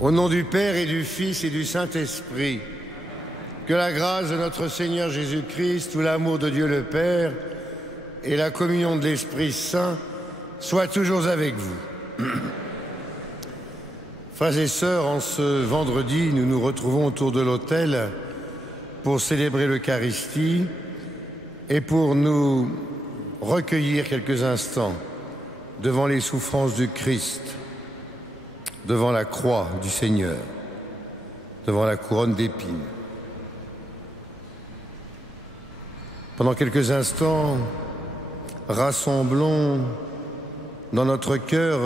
Au nom du Père et du Fils et du Saint-Esprit, que la grâce de notre Seigneur Jésus-Christ, tout l'amour de Dieu le Père et la communion de l'Esprit Saint soient toujours avec vous. Frères et sœurs, en ce vendredi, nous nous retrouvons autour de l'autel pour célébrer l'Eucharistie et pour nous recueillir quelques instants devant les souffrances du Christ, devant la croix du Seigneur, devant la couronne d'épines. Pendant quelques instants, rassemblons dans notre cœur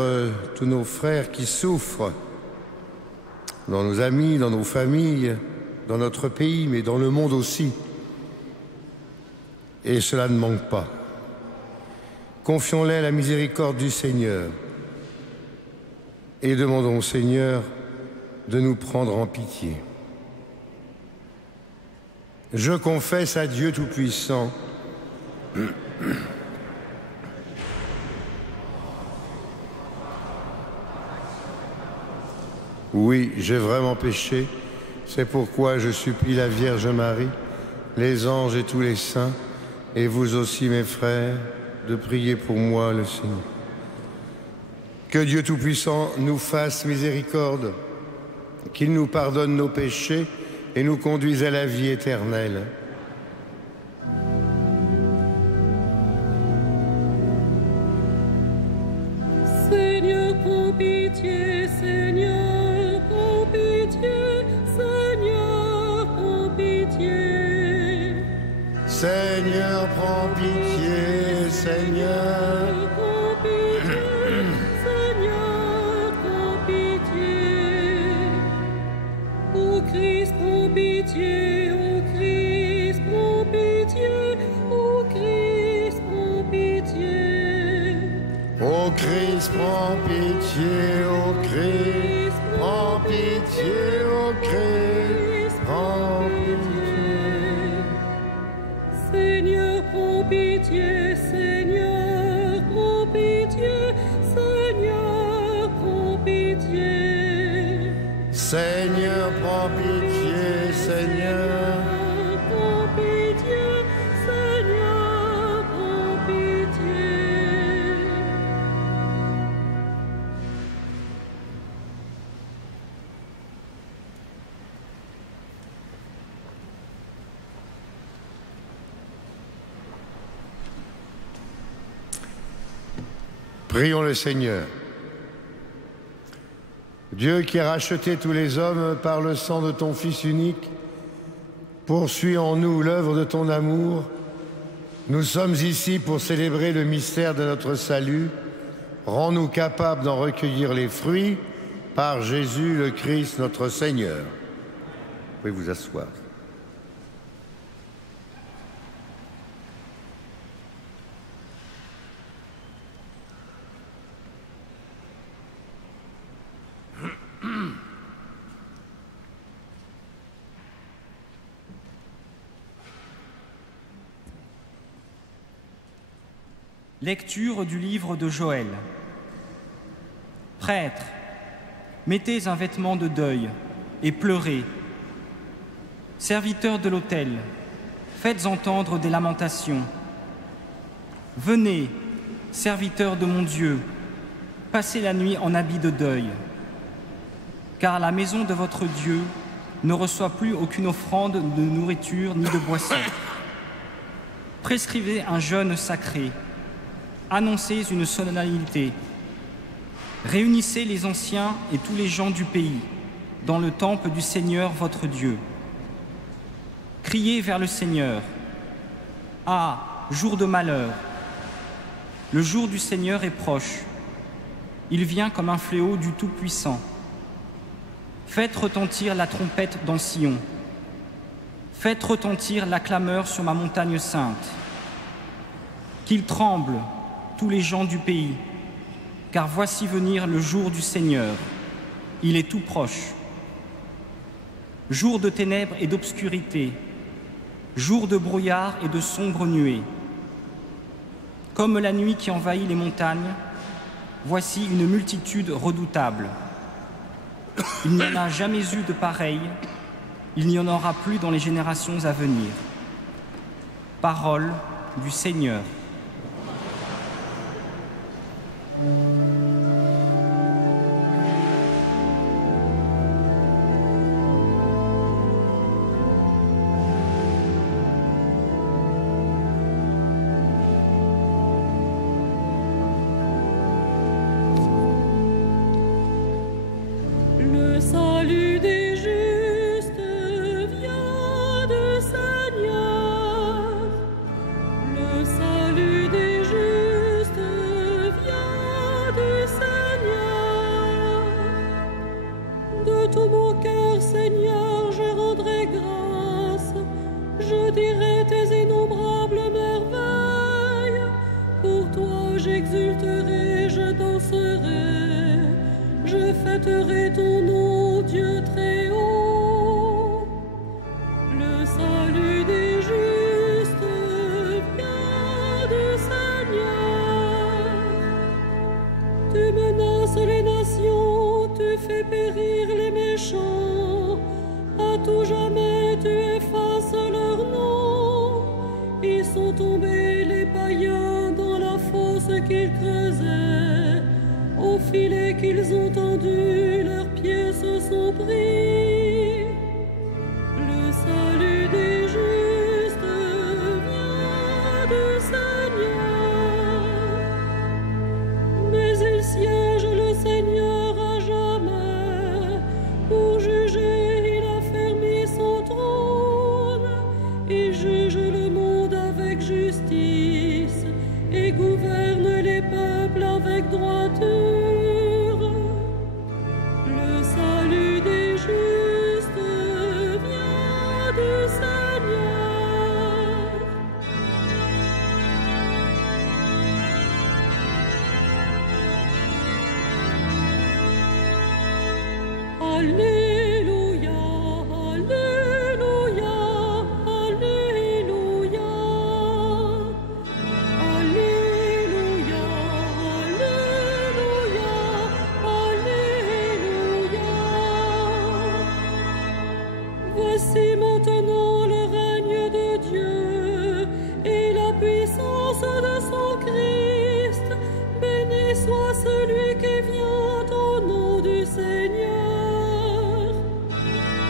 tous nos frères qui souffrent, dans nos amis, dans nos familles, dans notre pays, mais dans le monde aussi. Et cela ne manque pas. Confions-les à la miséricorde du Seigneur et demandons au Seigneur de nous prendre en pitié. Je confesse à Dieu Tout-Puissant oui, j'ai vraiment péché. C'est pourquoi je supplie la Vierge Marie, les anges et tous les saints, et vous aussi, mes frères, de prier pour moi, le Seigneur. Que Dieu Tout-Puissant nous fasse miséricorde, qu'il nous pardonne nos péchés et nous conduise à la vie éternelle. Seigneur, prends pitié, Seigneur, prends pitié, Seigneur, prends pitié. Seigneur, prends pitié, Seigneur. Prends pitié, Seigneur, prends pitié. Ô Christ, prends pitié, ô Christ, prends pitié, ô Christ, prends pitié. Ô Christ, prends pitié, ô Christ, prends pitié, ô Christ, prends pitié. Seigneur, prends pitié, Seigneur, prends pitié, Seigneur, prends pitié. Seigneur, prends pitié, Seigneur. Prends pitié, Seigneur, prends pitié. Prions le Seigneur. Dieu qui a racheté tous les hommes par le sang de ton Fils unique, poursuis en nous l'œuvre de ton amour. Nous sommes ici pour célébrer le mystère de notre salut. Rends-nous capables d'en recueillir les fruits par Jésus le Christ notre Seigneur. Vous pouvez vous asseoir. Lecture du livre de Joël. Prêtres, mettez un vêtement de deuil et pleurez. Serviteurs de l'autel, faites entendre des lamentations. Venez, serviteurs de mon Dieu, passez la nuit en habit de deuil. Car la maison de votre Dieu ne reçoit plus aucune offrande de nourriture ni de boisson. Prescrivez un jeûne sacré. Annoncez une solennité. Réunissez les anciens et tous les gens du pays dans le temple du Seigneur votre Dieu. Criez vers le Seigneur. Ah, jour de malheur! Le jour du Seigneur est proche. Il vient comme un fléau du Tout-Puissant. Faites retentir la trompette dans Sion. Faites retentir la clameur sur ma montagne sainte. Qu'ils tremblent, tous les gens du pays, car voici venir le jour du Seigneur. Il est tout proche. Jour de ténèbres et d'obscurité, jour de brouillard et de sombres nuées. Comme la nuit qui envahit les montagnes, voici une multitude redoutable. Il n'y en a jamais eu de pareil, il n'y en aura plus dans les générations à venir. Parole du Seigneur. Le salut des justes vient du Seigneur. Le salut des justes vient du Seigneur. De tout mon cœur, Seigneur, je rendrai grâce. Je dirai tes innombrables merveilles. Pour toi, j'exulterai, je danserai. Je fêterai ton nom, Dieu très haut. Le salut des justes vient du Seigneur. Tu menaces les nations, tu fais périr les méchants. À tout jamais, tu effaces leur nom. Ils sont tombés, les païens, dans la fosse qu'ils creusaient. Au filet qu'ils ont tendu, leurs pieds se sont pris. Le salut des justes vient du Seigneur. Mais il siège le Seigneur à jamais. Pour juger, il a fermé son trône. Il juge le monde avec justice et gouverne les peuples avec droiture. Le salut des justes vient du Seigneur. Alléluia, Alléluia, Alléluia. Alléluia, Alléluia, Alléluia. Voici maintenant le règne de Dieu et la puissance de son Christ. Béni soit celui qui vient au nom du Seigneur.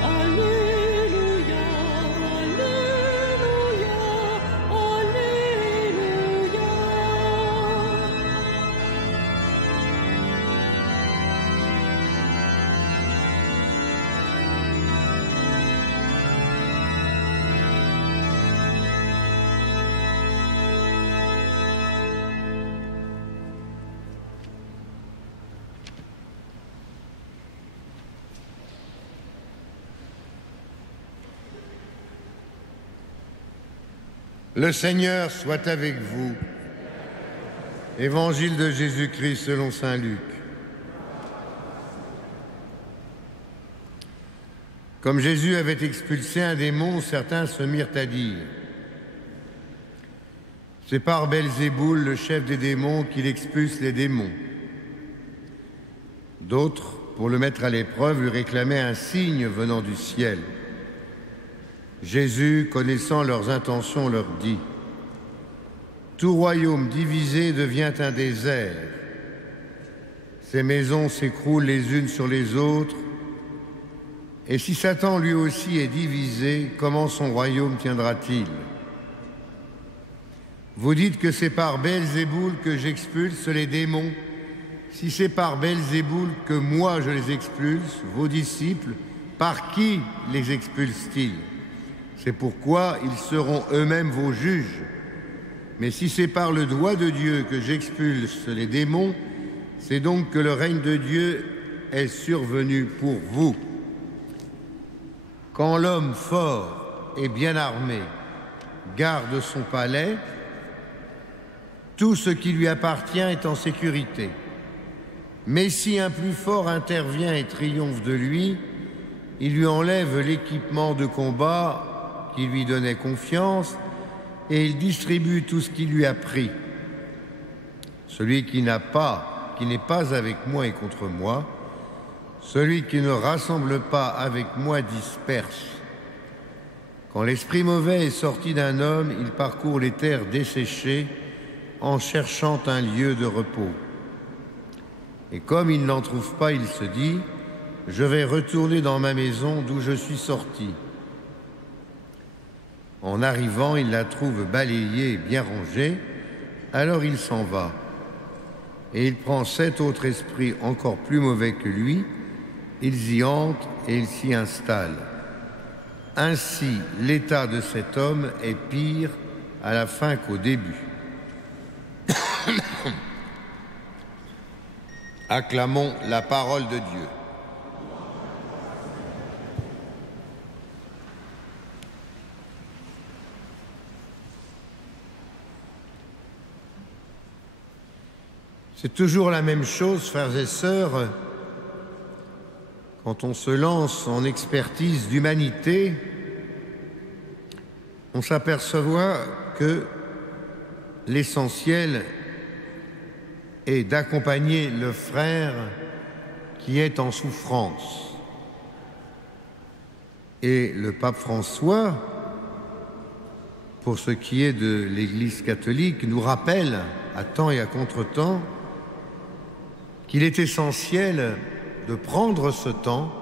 Alléluia, Alléluia, Alléluia. Le Seigneur soit avec vous. Évangile de Jésus-Christ selon saint Luc. Comme Jésus avait expulsé un démon, certains se mirent à dire: c'est par Belzéboul, le chef des démons, qu'il expulse les démons. D'autres, pour le mettre à l'épreuve, lui réclamaient un signe venant du ciel. Jésus, connaissant leurs intentions, leur dit: tout royaume divisé devient un désert. Ces maisons s'écroulent les unes sur les autres. Et si Satan lui aussi est divisé, comment son royaume tiendra-t-il? Vous dites que c'est par Belzéboul que j'expulse les démons. Si c'est par Belzéboul que moi je les expulse, vos disciples, par qui les expulsent-ils? C'est pourquoi ils seront eux-mêmes vos juges. Mais si c'est par le doigt de Dieu que j'expulse les démons, c'est donc que le règne de Dieu est survenu pour vous. Quand l'homme fort et bien armé garde son palais, tout ce qui lui appartient est en sécurité. Mais si un plus fort intervient et triomphe de lui, il lui enlève l'équipement de combat qui lui donnait confiance et il distribue tout ce qu'il lui a pris. Celui qui n'est pas avec moi et contre moi, Celui qui ne rassemble pas avec moi disperse. Quand l'esprit mauvais est sorti d'un homme, il parcourt les terres desséchées en cherchant un lieu de repos. Et comme il n'en trouve pas, il se dit « Je vais retourner dans ma maison d'où je suis sorti ». En arrivant, il la trouve balayée et bien rangée, alors il s'en va. Et il prend 7 autres esprits encore plus mauvais que lui, ils y entrent et ils s'y installent. Ainsi, l'état de cet homme est pire à la fin qu'au début. Acclamons la parole de Dieu. C'est toujours la même chose, frères et sœurs, quand on se lance en expertise d'humanité, on s'aperçoit que l'essentiel est d'accompagner le frère qui est en souffrance. Et le pape François, pour ce qui est de l'Église catholique, nous rappelle, à temps et à contre-temps, qu'il est essentiel de prendre ce temps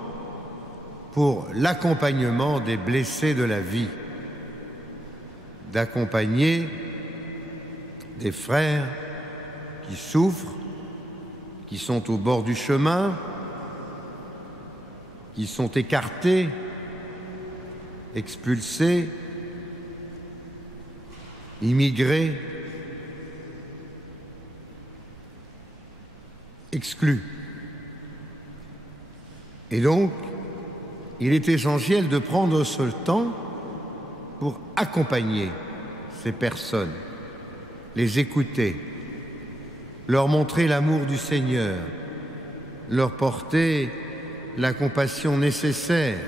pour l'accompagnement des blessés de la vie, d'accompagner des frères qui souffrent, qui sont au bord du chemin, qui sont écartés, expulsés, immigrés, exclus. Et donc, il est essentiel de prendre ce temps pour accompagner ces personnes, les écouter, leur montrer l'amour du Seigneur, leur porter la compassion nécessaire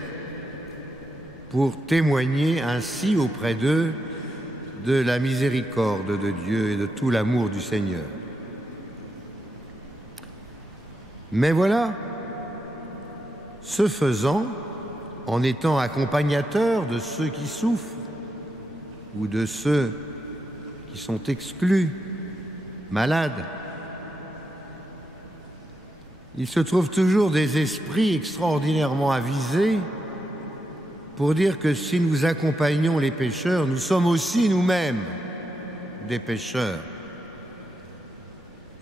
pour témoigner ainsi auprès d'eux de la miséricorde de Dieu et de tout l'amour du Seigneur. Mais voilà, ce faisant, en étant accompagnateur de ceux qui souffrent ou de ceux qui sont exclus, malades, il se trouve toujours des esprits extraordinairement avisés pour dire que si nous accompagnons les pécheurs, nous sommes aussi nous-mêmes des pécheurs.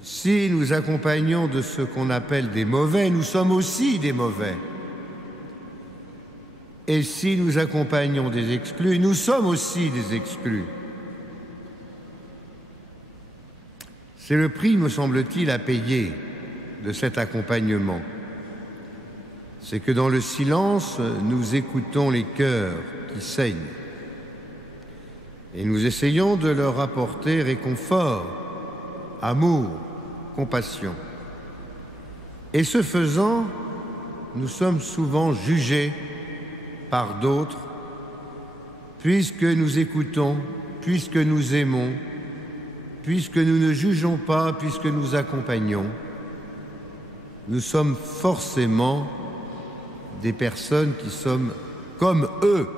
Si nous accompagnons de ce qu'on appelle des mauvais, nous sommes aussi des mauvais. Et si nous accompagnons des exclus, nous sommes aussi des exclus. C'est le prix, me semble-t-il, à payer de cet accompagnement. C'est que dans le silence, nous écoutons les cœurs qui saignent et nous essayons de leur apporter réconfort, amour, compassion. Et ce faisant, nous sommes souvent jugés par d'autres, puisque nous écoutons, puisque nous aimons, puisque nous ne jugeons pas, puisque nous accompagnons. Nous sommes forcément des personnes qui sommes comme eux.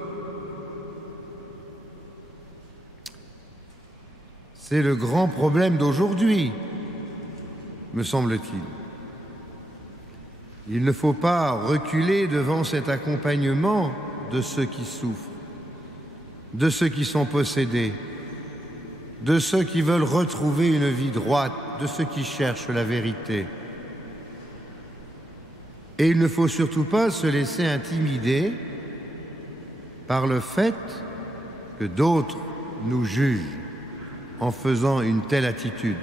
C'est le grand problème d'aujourd'hui, me semble-t-il. Il ne faut pas reculer devant cet accompagnement de ceux qui souffrent, de ceux qui sont possédés, de ceux qui veulent retrouver une vie droite, de ceux qui cherchent la vérité. Et il ne faut surtout pas se laisser intimider par le fait que d'autres nous jugent en faisant une telle attitude.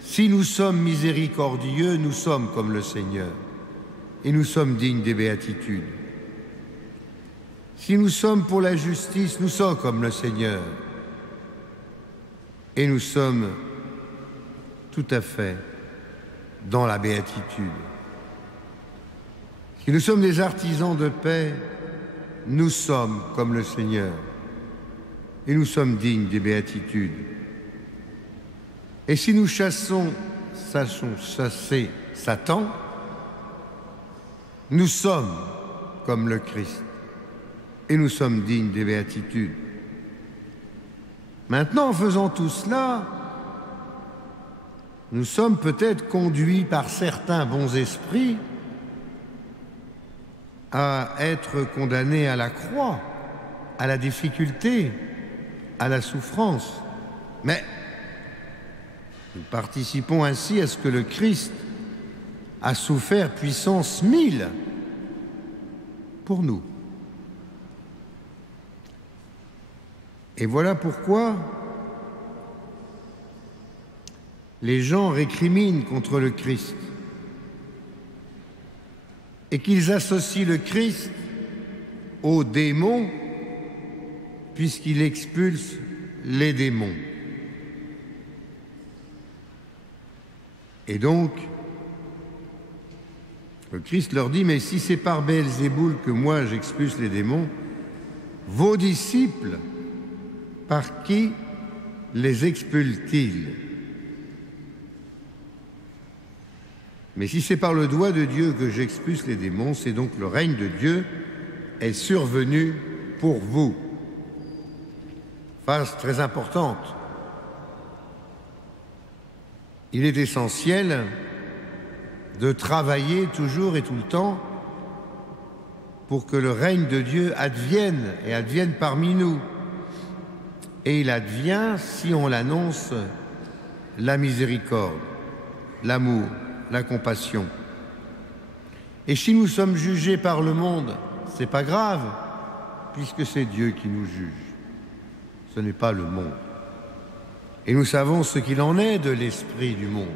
Si nous sommes miséricordieux, nous sommes comme le Seigneur et nous sommes dignes des béatitudes. Si nous sommes pour la justice, nous sommes comme le Seigneur et nous sommes tout à fait dans la béatitude. Si nous sommes des artisans de paix, nous sommes comme le Seigneur et nous sommes dignes des béatitudes. Et si nous sachons chasser Satan, Nous sommes comme le Christ et nous sommes dignes des béatitudes. Maintenant, en faisant tout cela, nous sommes peut-être conduits par certains bons esprits à être condamnés à la croix, à la difficulté, à la souffrance. Mais nous participons ainsi à ce que le Christ a souffert puissance 1000 pour nous. Et voilà pourquoi les gens récriminent contre le Christ et qu'ils associent le Christ aux démons puisqu'il expulse les démons. Et donc, le Christ leur dit, mais si c'est par Belzéboul que moi j'expulse les démons, vos disciples, par qui les expulsent-ils? Mais si c'est par le doigt de Dieu que j'expulse les démons, c'est donc le règne de Dieu est survenu pour vous. Phase très importante. Il est essentiel de travailler toujours et tout le temps pour que le règne de Dieu advienne et advienne parmi nous. Et il advient si on l'annonce la miséricorde, l'amour, la compassion. Et si nous sommes jugés par le monde, c'est pas grave, puisque c'est Dieu qui nous juge. Ce n'est pas le monde. Et nous savons ce qu'il en est de l'esprit du monde.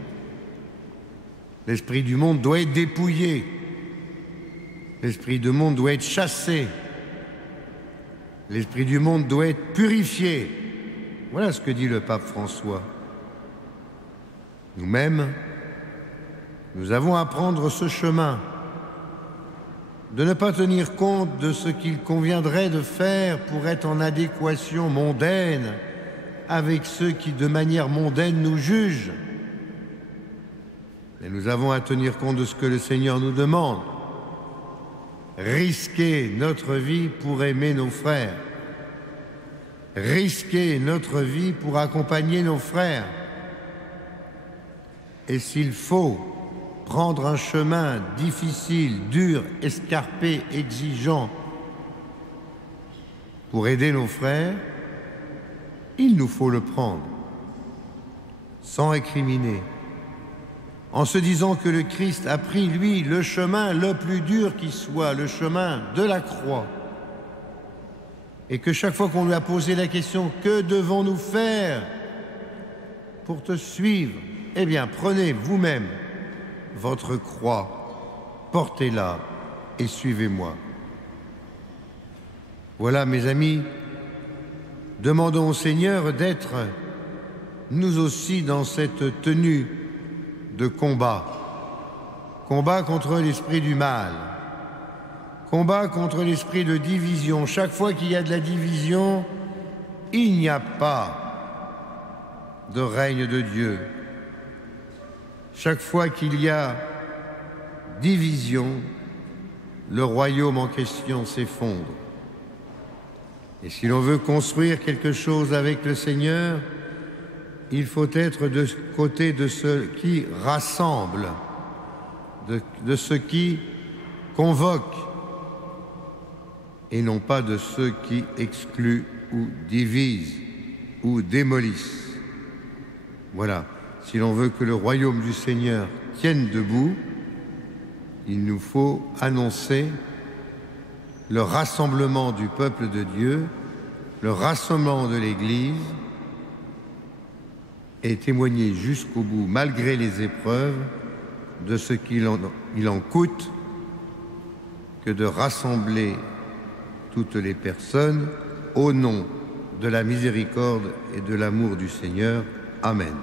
L'esprit du monde doit être dépouillé. L'esprit du monde doit être chassé. L'esprit du monde doit être purifié. Voilà ce que dit le pape François. Nous-mêmes, nous avons à prendre ce chemin, de ne pas tenir compte de ce qu'il conviendrait de faire pour être en adéquation mondaine avec ceux qui, de manière mondaine, nous jugent. Et nous avons à tenir compte de ce que le Seigneur nous demande. Risquer notre vie pour aimer nos frères. Risquer notre vie pour accompagner nos frères. Et s'il faut prendre un chemin difficile, dur, escarpé, exigeant pour aider nos frères, il nous faut le prendre, sans récriminer, en se disant que le Christ a pris, lui, le chemin le plus dur qui soit, le chemin de la croix, et que chaque fois qu'on lui a posé la question « Que devons-nous faire pour te suivre ?» Eh bien, prenez vous-même votre croix, portez-la et suivez-moi. Voilà, mes amis, demandons au Seigneur d'être, nous aussi, dans cette tenue de combat. Combat contre l'esprit du mal. Combat contre l'esprit de division. Chaque fois qu'il y a de la division, il n'y a pas de règne de Dieu. Chaque fois qu'il y a division, le royaume en question s'effondre. Et si l'on veut construire quelque chose avec le Seigneur, il faut être de côté de ceux qui rassemblent, de ceux qui convoquent, et non pas de ceux qui excluent ou divisent ou démolissent. Voilà. Si l'on veut que le royaume du Seigneur tienne debout, il nous faut annoncer le rassemblement du peuple de Dieu, le rassemblement de l'Église, et témoigner jusqu'au bout, malgré les épreuves, de ce qu'il en coûte que de rassembler toutes les personnes au nom de la miséricorde et de l'amour du Seigneur. Amen.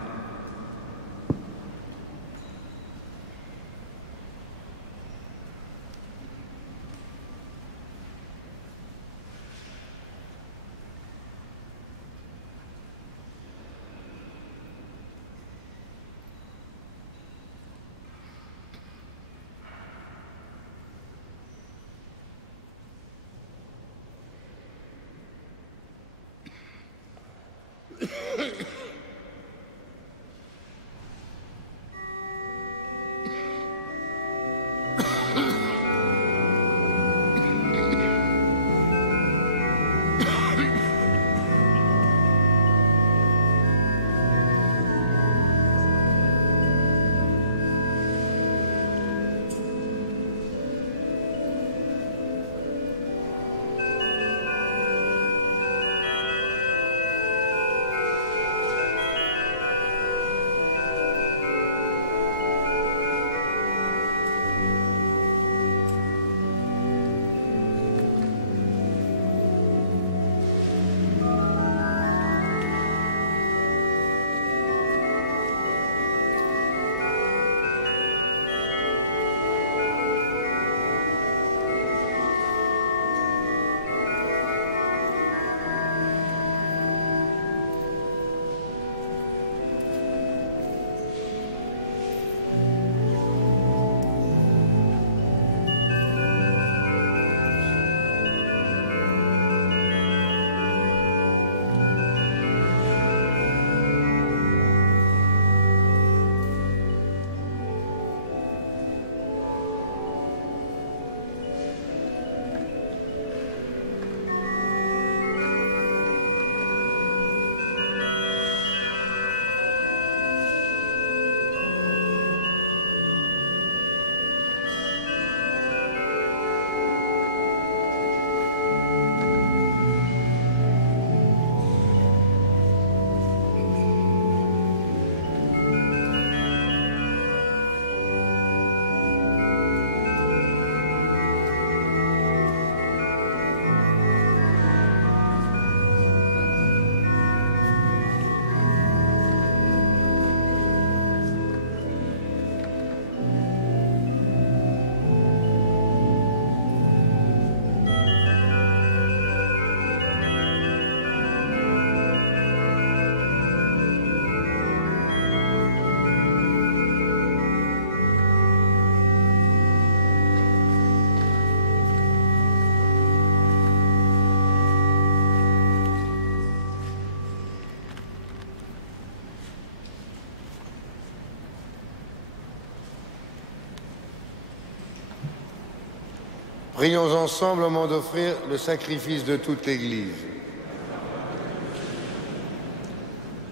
Prions ensemble au moment d'offrir le sacrifice de toute l'Église.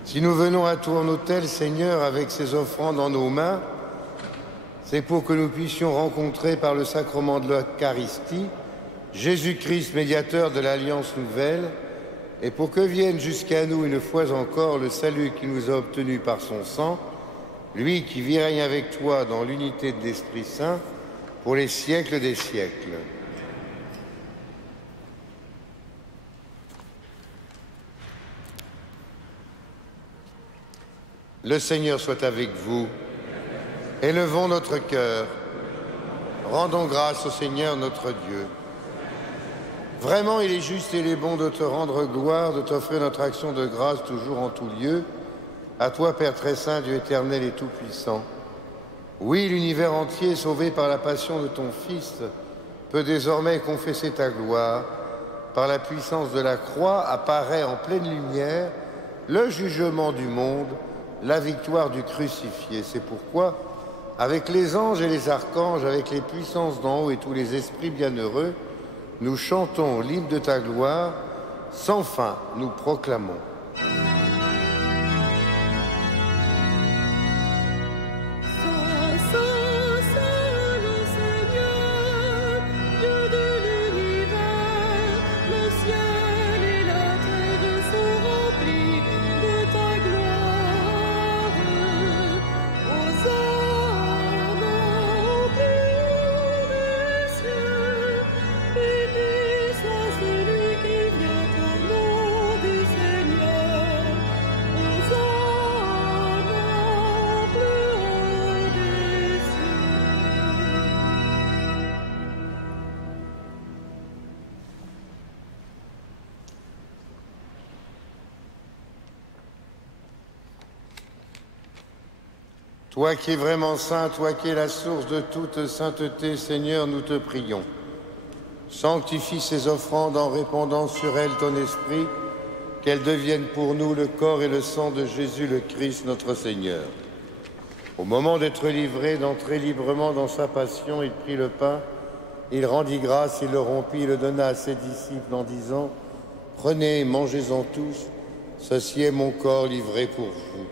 Si nous venons à ton autel, Seigneur, avec ces offrandes en nos mains, c'est pour que nous puissions rencontrer par le sacrement de l'Eucharistie Jésus-Christ, médiateur de l'Alliance nouvelle, et pour que vienne jusqu'à nous une fois encore le salut qu'il nous a obtenu par son sang, lui qui vit règne avec toi dans l'unité de l'Esprit Saint pour les siècles des siècles. Le Seigneur soit avec vous. Élevons notre cœur. Rendons grâce au Seigneur notre Dieu. Vraiment, il est juste et il est bon de te rendre gloire, de t'offrir notre action de grâce toujours en tout lieu. À toi, Père très saint, Dieu éternel et tout-puissant. Oui, l'univers entier, sauvé par la passion de ton Fils, peut désormais confesser ta gloire. Par la puissance de la croix apparaît en pleine lumière le jugement du monde, la victoire du crucifié. C'est pourquoi, avec les anges et les archanges, avec les puissances d'en haut et tous les esprits bienheureux, nous chantons l'hymne de ta gloire, sans fin nous proclamons. Toi qui es vraiment saint, toi qui es la source de toute sainteté, Seigneur, nous te prions. Sanctifie ces offrandes en répandant sur elles ton esprit, qu'elles deviennent pour nous le corps et le sang de Jésus le Christ, notre Seigneur. Au moment d'être livré, d'entrer librement dans sa passion, il prit le pain, il rendit grâce, il le rompit, il le donna à ses disciples en disant « Prenez, mangez-en tous, ceci est mon corps livré pour vous. »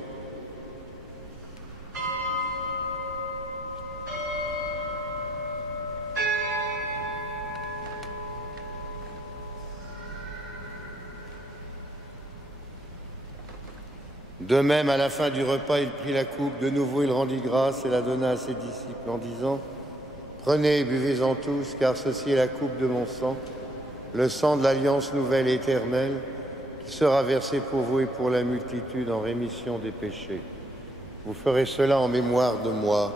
De même, à la fin du repas, il prit la coupe, de nouveau il rendit grâce et la donna à ses disciples en disant « Prenez et buvez-en tous, car ceci est la coupe de mon sang, le sang de l'alliance nouvelle et éternelle, qui sera versé pour vous et pour la multitude en rémission des péchés. Vous ferez cela en mémoire de moi. »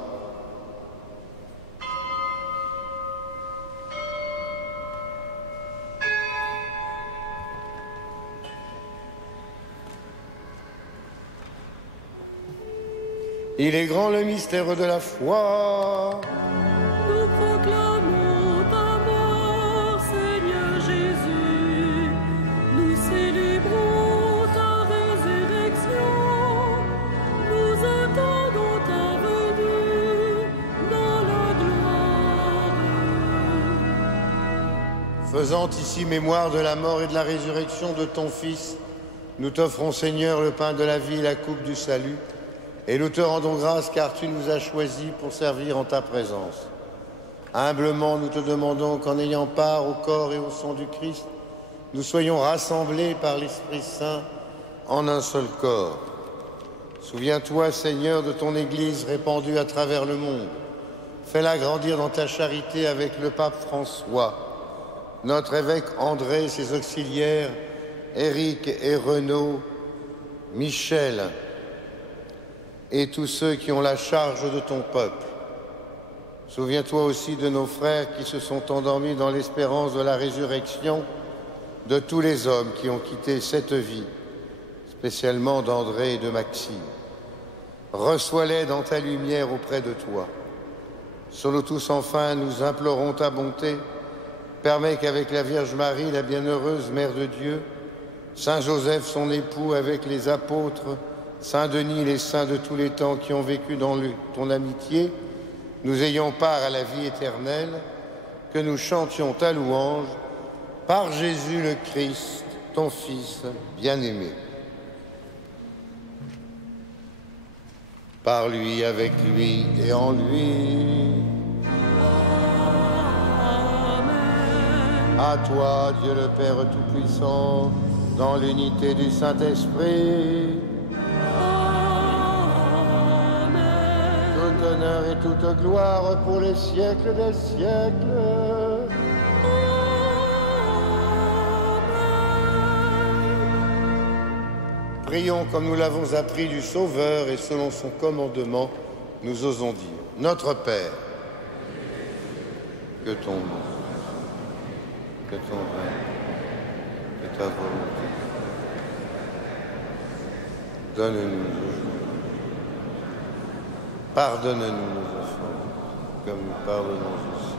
Il est grand le mystère de la foi. Nous proclamons ta mort, Seigneur Jésus. Nous célébrons ta résurrection. Nous attendons ta venue dans la gloire. Faisant ici mémoire de la mort et de la résurrection de ton Fils, nous t'offrons, Seigneur, le pain de la vie et la coupe du salut. Et nous te rendons grâce car tu nous as choisis pour servir en ta présence. Humblement, nous te demandons qu'en ayant part au corps et au sang du Christ, nous soyons rassemblés par l'Esprit Saint en un seul corps. Souviens-toi, Seigneur, de ton Église répandue à travers le monde. Fais-la grandir dans ta charité avec le pape François, notre évêque André, ses auxiliaires, Éric et Renaud, Michel, et tous ceux qui ont la charge de ton peuple. Souviens-toi aussi de nos frères qui se sont endormis dans l'espérance de la résurrection, de tous les hommes qui ont quitté cette vie, spécialement d'André et de Maxime. Reçois-les dans ta lumière auprès de toi. Sur nous tous, enfin, nous implorons ta bonté. Permets qu'avec la Vierge Marie, la bienheureuse Mère de Dieu, Saint Joseph, son époux, avec les apôtres, Saint Denis, les saints de tous les temps qui ont vécu dans ton amitié, nous ayons part à la vie éternelle, que nous chantions ta louange par Jésus le Christ, ton Fils bien-aimé. Par lui, avec lui et en lui. Amen. À toi, Dieu le Père Tout-Puissant, dans l'unité du Saint-Esprit, tout honneur et toute gloire pour les siècles des siècles. Prions comme nous l'avons appris du Sauveur et selon son commandement, nous osons dire « Notre Père, que ton nom, que ton règne, que ta volonté, donne-nous aujourd'hui. Pardonne-nous nos offenses, comme nous pardonnons aussi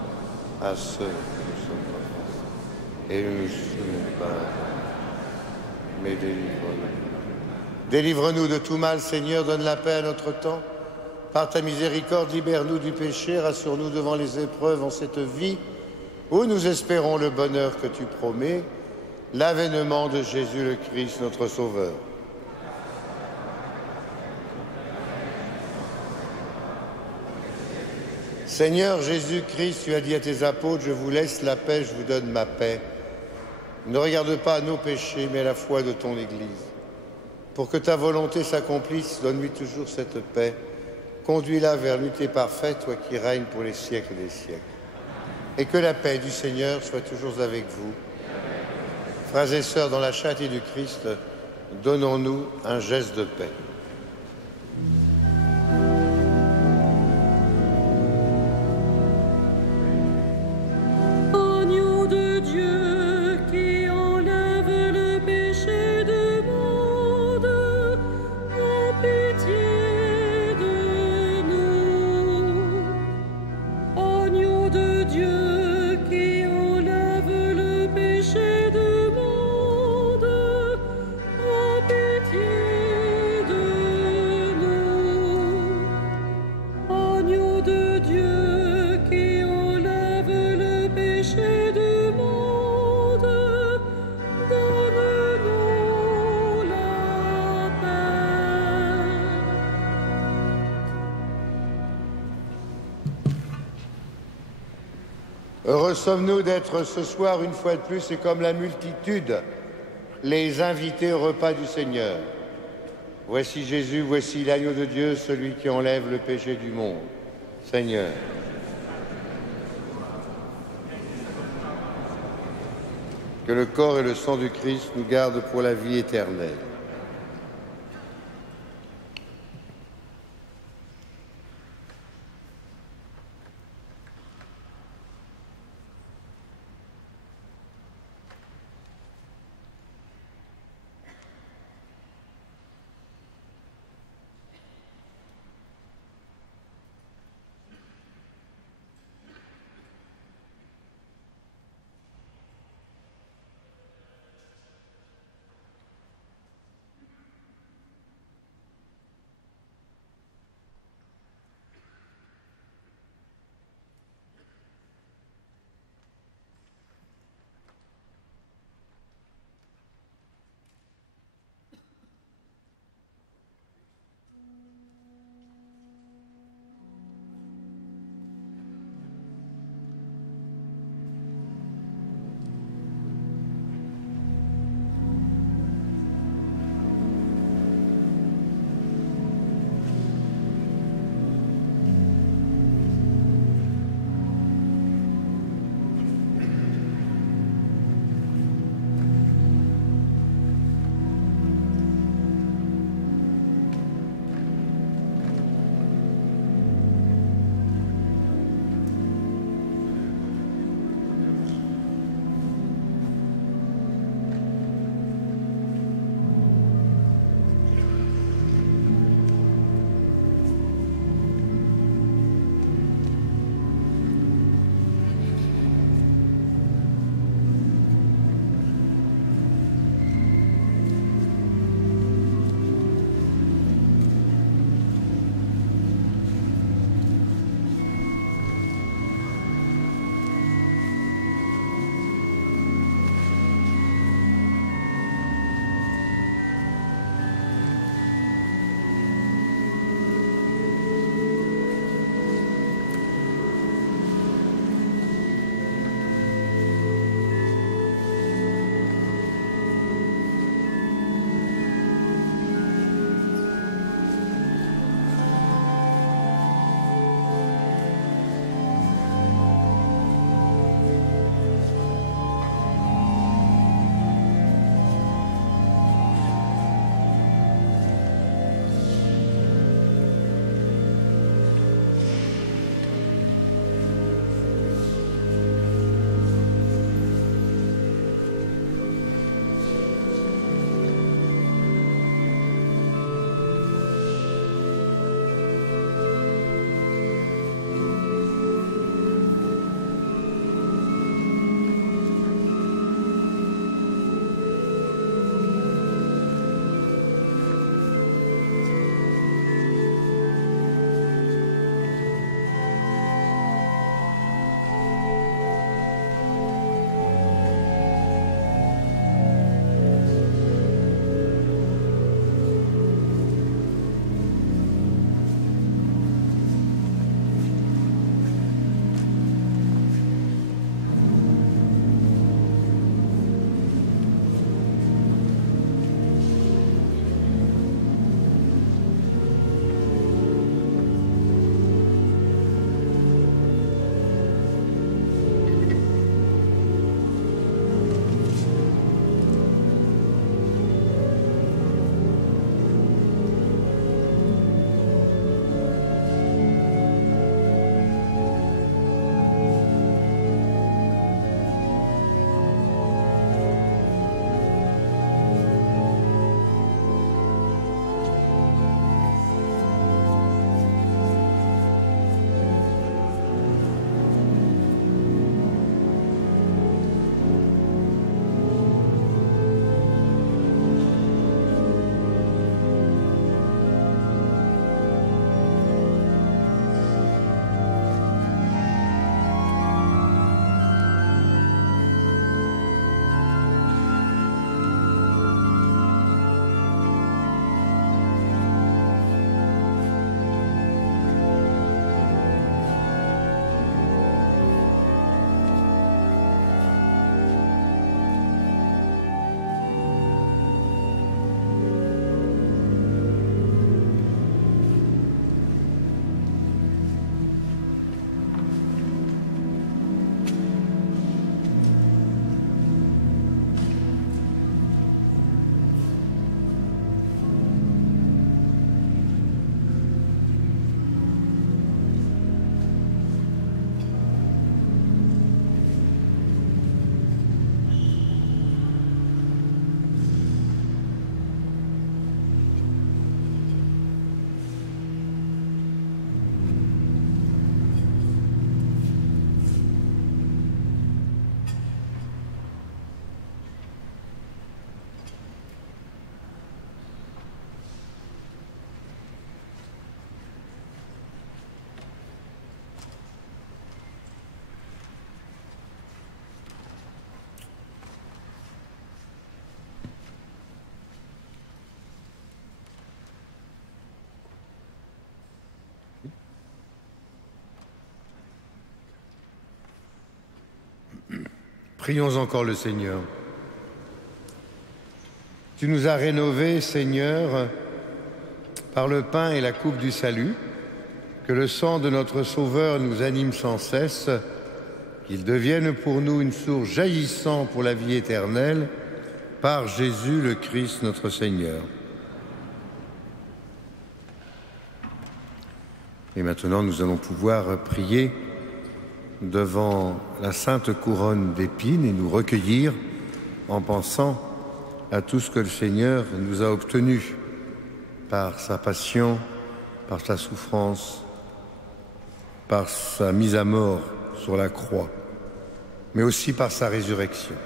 à ceux qui nous sont offensés. Et ne nous soumets pas, mais délivre-nous. Délivre-nous de tout mal, Seigneur, donne la paix à notre temps. Par ta miséricorde, libère-nous du péché, rassure-nous devant les épreuves en cette vie, où nous espérons le bonheur que tu promets, l'avènement de Jésus le Christ, notre Sauveur. Seigneur Jésus-Christ, tu as dit à tes apôtres, je vous laisse la paix, je vous donne ma paix. Ne regarde pas à nos péchés, mais à la foi de ton Église. Pour que ta volonté s'accomplisse, donne-lui toujours cette paix. Conduis-la vers l'unité parfaite, toi qui règnes pour les siècles des siècles. Et que la paix du Seigneur soit toujours avec vous. Frères et sœurs, dans la charité du Christ, donnons-nous un geste de paix. Agneau de Dieu qui enlève le péché du monde, aie pitié de nous. Agneau de Dieu qui enlève le péché du monde, péchés du monde, donne-nous la paix. Heureux sommes-nous d'être ce soir, une fois de plus, et comme la multitude, les invités au repas du Seigneur. Voici Jésus, voici l'agneau de Dieu, celui qui enlève le péché du monde. Seigneur. Que le corps et le sang du Christ nous gardent pour la vie éternelle. Prions encore le Seigneur. Tu nous as rénovés, Seigneur, par le pain et la coupe du salut, que le sang de notre Sauveur nous anime sans cesse, qu'il devienne pour nous une source jaillissant pour la vie éternelle, par Jésus le Christ notre Seigneur. Et maintenant, nous allons pouvoir prier devant la sainte couronne d'épines et nous recueillir en pensant à tout ce que le Seigneur nous a obtenu par sa passion, par sa souffrance, par sa mise à mort sur la croix, mais aussi par sa résurrection.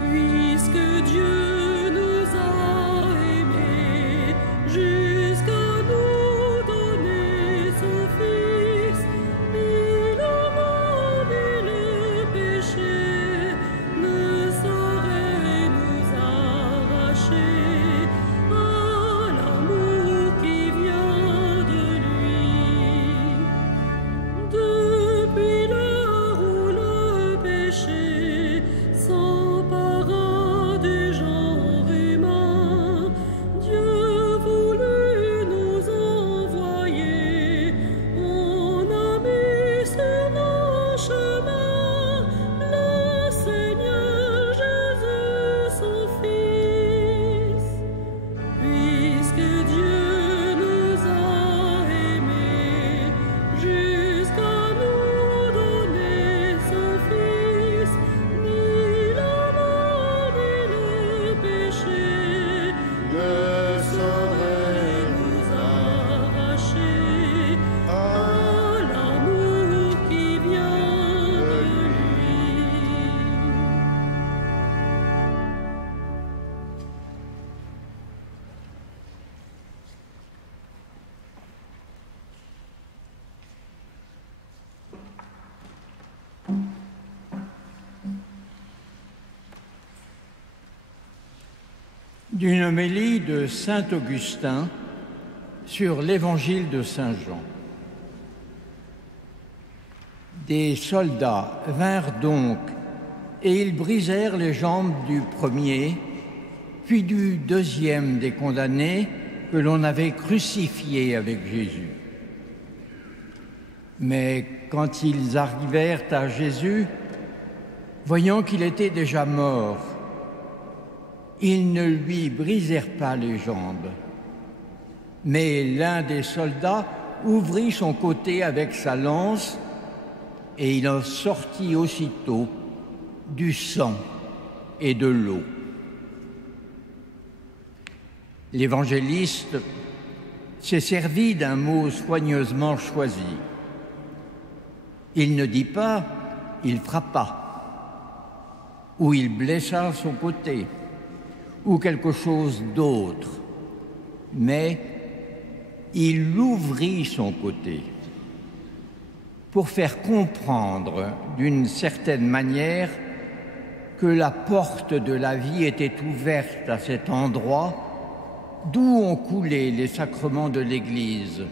Puisque Dieu nous a aimés jusqu'à nous donner son Fils, ni le monde ni le péché ne saurait nous arracher à l'amour qui vient de lui. Depuis l'heure où le péché s'empara du genre humain, Dieu voulut nous envoyer. On a mis sur nos chemins le Seigneur Jésus, son Fils. Puisque Dieu nous a aimés jusqu'à nous donner son Fils, ni la mort ni le péché ne saurait nous arracher à l'amour qui vient de lui. D'une homélie de saint Augustin sur l'évangile de saint Jean. Des soldats vinrent donc et ils brisèrent les jambes du premier, puis du deuxième des condamnés que l'on avait crucifié avec Jésus. Mais quand ils arrivèrent à Jésus, voyant qu'il était déjà mort, ils ne lui brisèrent pas les jambes. Mais l'un des soldats ouvrit son côté avec sa lance et il en sortit aussitôt du sang et de l'eau. L'évangéliste s'est servi d'un mot soigneusement choisi. Il ne dit pas « il frappa » ou « il blessa son côté » ou quelque chose d'autre, mais il ouvrit son côté pour faire comprendre d'une certaine manière que la porte de la vie était ouverte à cet endroit d'où ont coulé les sacrements de l'Église,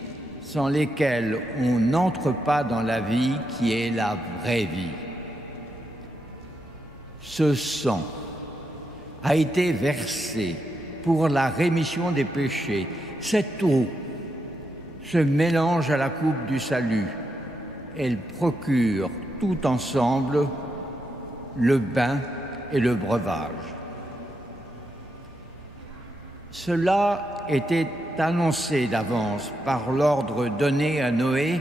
sans lesquels on n'entre pas dans la vie qui est la vraie vie. Ce sang a été versé pour la rémission des péchés. Cette eau se mélange à la coupe du salut. Elle procure tout ensemble le bain et le breuvage. Cela était annoncé d'avance par l'ordre donné à Noé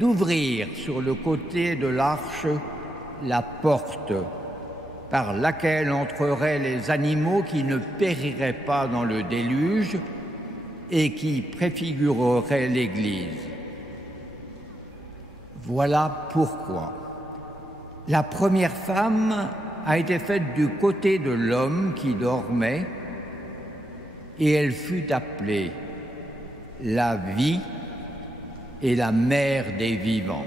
d'ouvrir sur le côté de l'arche la porte par laquelle entreraient les animaux qui ne périraient pas dans le déluge et qui préfigureraient l'Église. Voilà pourquoi la première femme a été faite du côté de l'homme qui dormait et elle fut appelée la vie et la mère des vivants.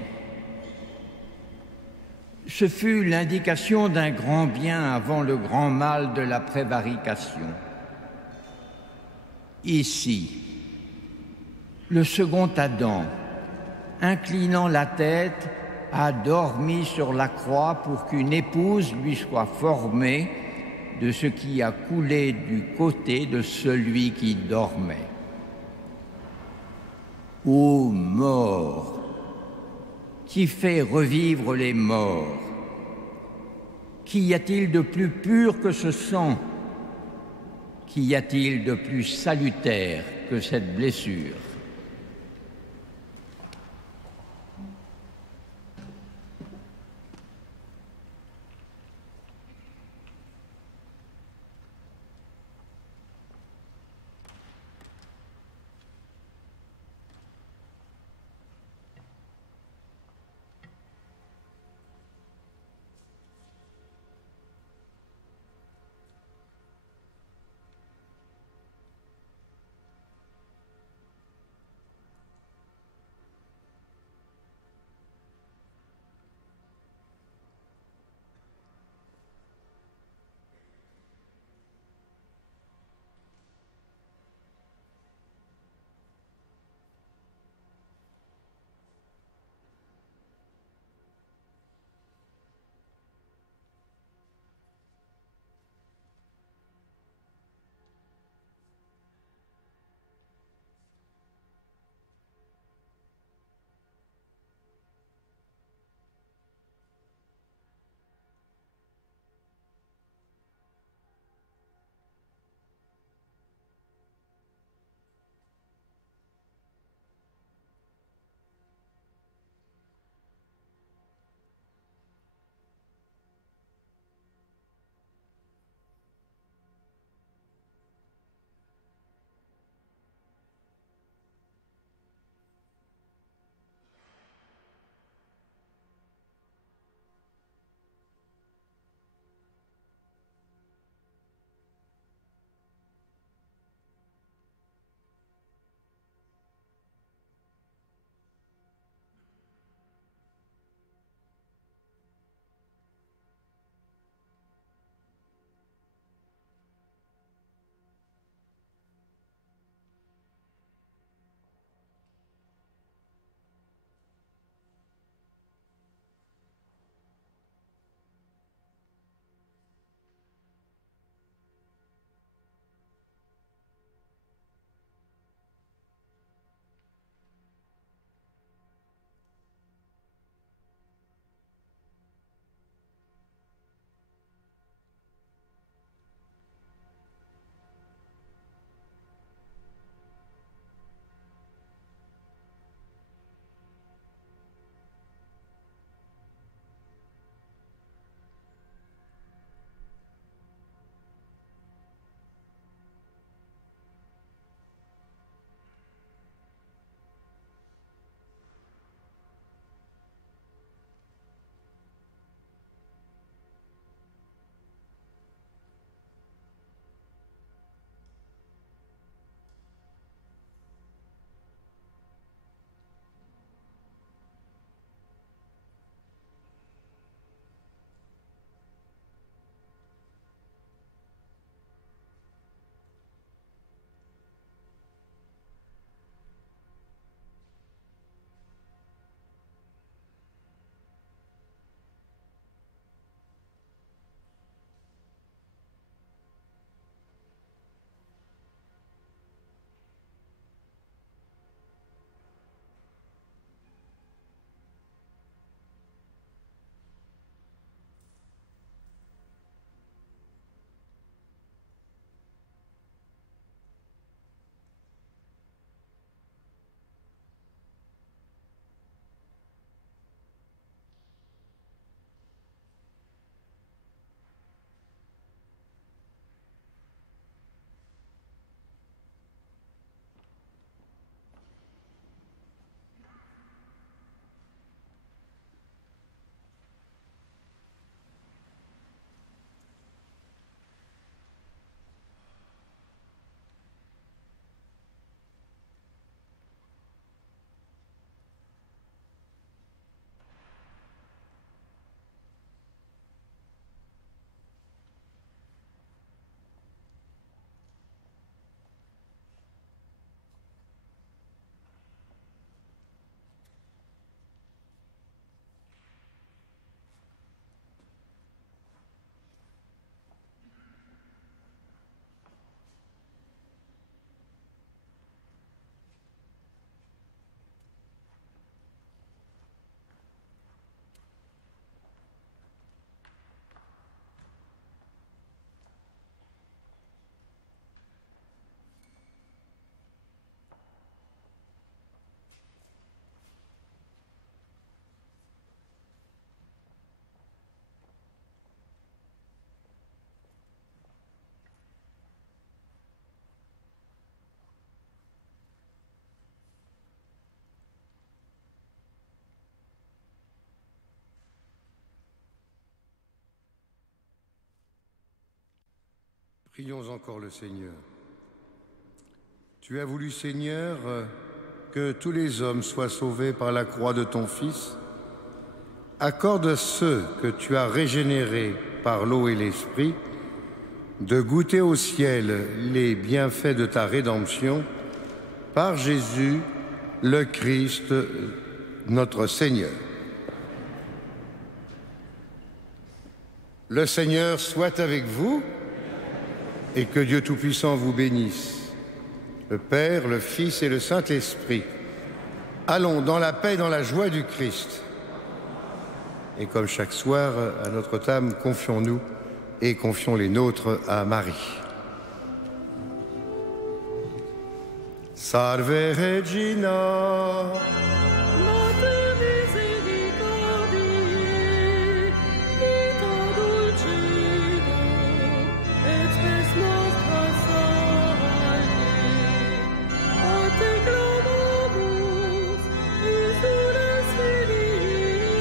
Ce fut l'indication d'un grand bien avant le grand mal de la prévarication. Ici, le second Adam, inclinant la tête, a dormi sur la croix pour qu'une épouse lui soit formée de ce qui a coulé du côté de celui qui dormait. Ô mort, qui fait revivre les morts? Qu'y a-t-il de plus pur que ce sang? Qu'y a-t-il de plus salutaire que cette blessure? Prions encore le Seigneur. Tu as voulu, Seigneur, que tous les hommes soient sauvés par la croix de ton Fils. Accorde à ceux que tu as régénérés par l'eau et l'Esprit de goûter au ciel les bienfaits de ta rédemption par Jésus, le Christ, notre Seigneur. Le Seigneur soit avec vous et que Dieu Tout-Puissant vous bénisse, le Père, le Fils et le Saint-Esprit. Allons dans la paix et dans la joie du Christ. Et comme chaque soir, à notre table, confions-nous et confions les nôtres à Marie. Salve Regina, Mater misericordiae, vita dulcina, et spes nostra salvi. A te clamamus, Isules Filii,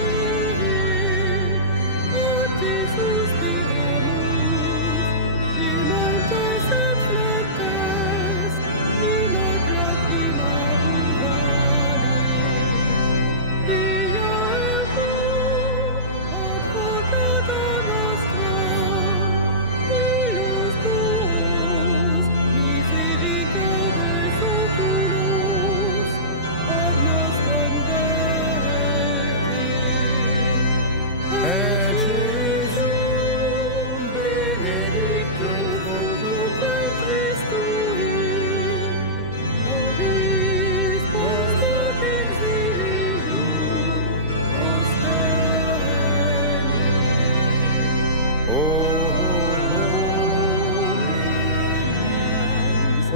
a te suspiramus, gementes et flectes, in hoc lacrimarum vale. Via ergo, advocata nostra, illos tuos, misericordes oculos, ad nos converte. et Jesum benedictus Fructus ventris tui, nobis post hoc exilium ostende. O